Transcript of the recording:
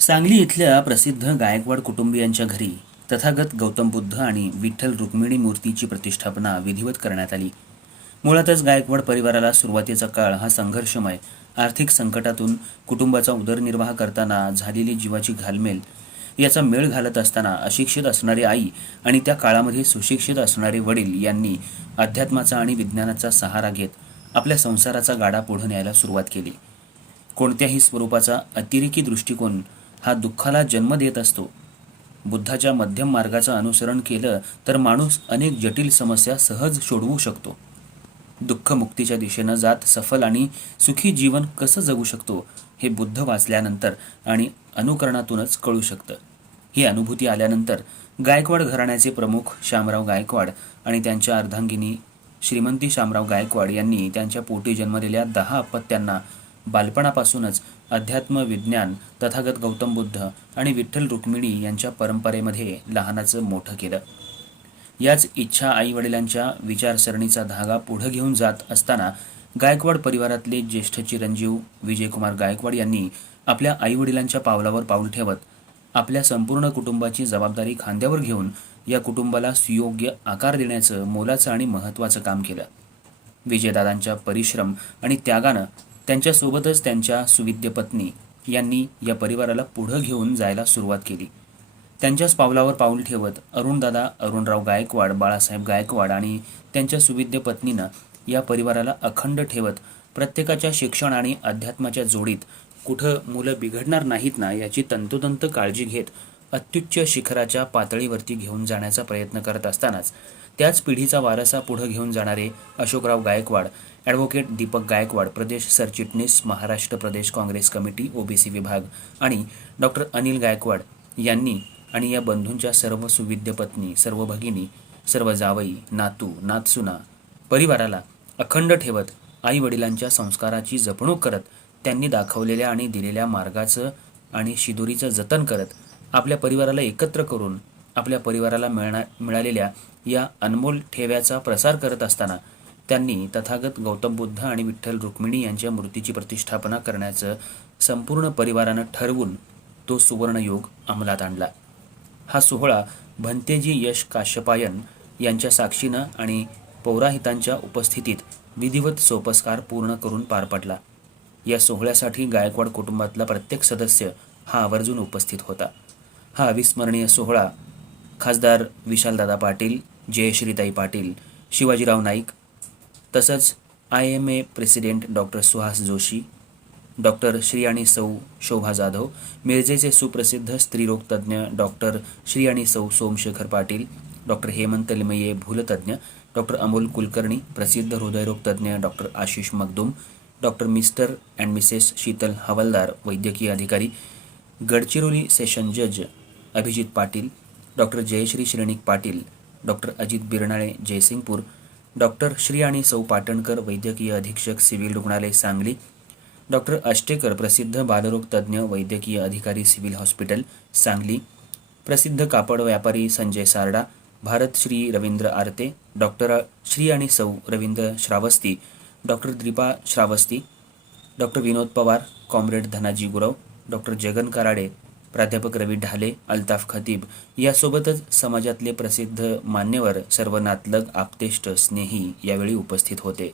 सांगली इथल्या प्रसिद्ध गायकवाड कुटुंबियांच्या घरी तथागत गौतम बुद्ध आणि विठ्ठल रुक्मिणी मूर्तीची प्रतिष्ठापना विधिवत करण्यात आली. मुळातच गायकवाड परिवाराला सुरुवातीचा काळ हा संघर्षमय, आर्थिक संकटातून कुटुंबाचा उदरनिर्वाह करताना झालेली जीवाची घालमेल याचा मेळ घालत असताना अशिक्षित असणारी आई आणि त्या काळामध्ये सुशिक्षित असणारे वडील यांनी अध्यात्माचा आणि विज्ञानाचा सहारा घेत आपल्या संसाराचा गाडा पुढे न्यायला सुरुवात केली. कोणत्याही स्वरूपाचा अतिरेकी दृष्टिकोन हा दुःखाला जन्म देत असतो. बुद्धाच्या मध्यम मार्गाचं अनुसरण केलं तर माणूस अनेक जटिल समस्या सहज सोडवू शकतो. दुःखमुक्तीच्या दिशेनं जात सफल आणि सुखी जीवन कसं जगू शकतो हे बुद्ध वाचल्यानंतर आणि अनुकरणातूनच कळू शकतं. ही अनुभूती आल्यानंतर गायकवाड घराण्याचे प्रमुख शामराव गायकवाड आणि त्यांच्या अर्धांगिनी श्रीमंती शामराव गायकवाड यांनी त्यांच्या पोटी जन्मलेल्या 10 अपत्यांना बालपणापासूनच अध्यात्म, विज्ञान, तथागत गौतम बुद्ध आणि विठ्ठल रुक्मिणी यांच्या परंपरेमध्ये लहानाचं मोठं केलं. याच इच्छा आईवडिलांच्या विचारसरणीचा धागा पुढे घेऊन जात असताना गायकवाड परिवारातले ज्येष्ठ चिरंजीव विजयकुमार गायकवाड यांनी आपल्या आईवडिलांच्या पावलावर पाऊल ठेवत आपल्या संपूर्ण कुटुंबाची जबाबदारी खांद्यावर घेऊन या कुटुंबाला सुयोग्य आकार देण्याचं मोलाचं आणि महत्त्वाचं काम केलं. विजयदादांच्या परिश्रम आणि त्यागानं त्यांच्यासोबतच त्यांच्या सुविद्य पत्नी यांनी या परिवाराला पुढं घेऊन जायला सुरुवात केली. त्यांच्याच पावलावर पाऊल ठेवत अरुणदादा अरुणराव गायकवाड, बाळासाहेब गायकवाड आणि त्यांच्या सुविद्य पत्नीनं या परिवाराला अखंड ठेवत प्रत्येकाच्या शिक्षण आणि अध्यात्माच्या जोडीत कुठं मुलं बिघडणार नाहीत ना याची तंतोतंत काळजी घेत अत्युच्च शिखराच्या पातळीवरती घेऊन जाण्याचा प्रयत्न करत असतानाच त्याच पिढीचा वारसा पुढे घेऊन जाणारे अशोकराव गायकवाड, ॲडव्होकेट दीपक गायकवाड, प्रदेश सरचिटणीस, महाराष्ट्र प्रदेश काँग्रेस कमिटी, ओबीसी विभाग आणि डॉक्टर अनिल गायकवाड यांनी आणि या बंधूंच्या सर्व सुविद्य पत्नी, सर्व भगिनी, सर्व जावई, नातू, नातसुना परिवाराला अखंड ठेवत आई वडिलांच्या संस्काराची जपणूक करत त्यांनी दाखवलेल्या आणि दिलेल्या मार्गाचं आणि शिदोरीचं जतन करत आपल्या परिवाराला एकत्र करून आपल्या परिवाराला मिळालेल्या या अनमोल ठेव्याचा प्रसार करत असताना त्यांनी तथागत गौतम बुद्ध आणि विठ्ठल रुक्मिणी यांच्या मूर्तीची प्रतिष्ठापना करण्याचं संपूर्ण परिवारानं ठरवून तो सुवर्णयोग अंमलात आणला. हा सोहळा भंतेजी यश काश्यपायन यांच्या साक्षीनं आणि पौराहितांच्या उपस्थितीत विधिवत सोपस्कार पूर्ण करून पार पडला. या सोहळ्यासाठी गायकवाड कुटुंबातला प्रत्येक सदस्य हा आवर्जून उपस्थित होता. हा अविस्मरणीय सोहळा खासदार विशालदादा पाटील, जयश्रीताई पाटील, शिवाजीराव नाईक तसंच IMA president doctor Suhas Joshi, doctor Shri आणि सौ शोभा जाधव, मिरजेचे सुप्रसिद्ध स्त्रीरोग तज्ज्ञ डॉक्टर श्री आणि सौ सोमशेखर पाटील, डॉक्टर हेमंत लिमये भूलतज्ज्ञ, डॉक्टर अमोल कुलकर्णी, प्रसिद्ध हृदयरोग तज्ज्ञ doctor Ashish Magdum, doctor Mr and Mrs Sheetal Hawaldar, वैद्यकीय अधिकारी, गडचिरोली सेशन जज Abhijit Patil, doctor Jayashree Shrenik Patil, doctor Ajit Birnale Jaysingpur, doctor Shri आणि सौ पाटणकर, वैद्यकीय अधीक्षक सिव्हिल रुग्णालय सांगली, डॉक्टर अष्टेकर, प्रसिद्ध बालरोग तज्ज्ञ, वैद्यकीय अधिकारी सिव्हिल हॉस्पिटल सांगली, प्रसिद्ध कापड व्यापारी संजय सारडा, भारत श्री रवींद्र आरते, डॉक्टर श्री आणि सौ रवींद्र श्रावस्ती, डॉक्टर दीपा श्रावस्ती, डॉक्टर विनोद पवार, कॉम्रेड धनाजी गुरव, डॉक्टर जगन कराडे, प्राध्यापक रवी ढाले, अल्ताफ खतीब यासोबतच समाजातले प्रसिद्ध मान्यवर, सर्व नातलग, आप्तेष्ट, स्नेही यावेळी उपस्थित होते.